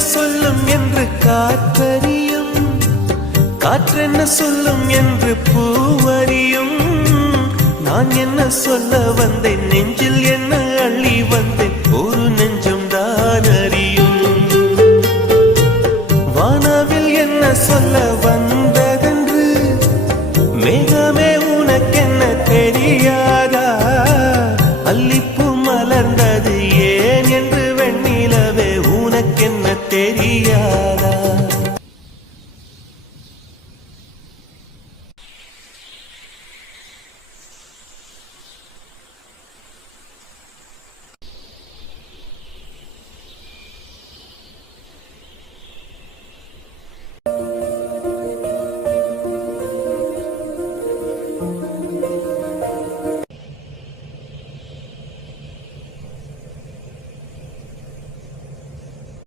சொல்லும் என்று காற்றறியும், காற்றென்ன சொல்லும் என்று பூவறியும். நான் என்ன சொல்ல வந்தேன், நெஞ்சில் என்ன அள்ளி வந்தேன்,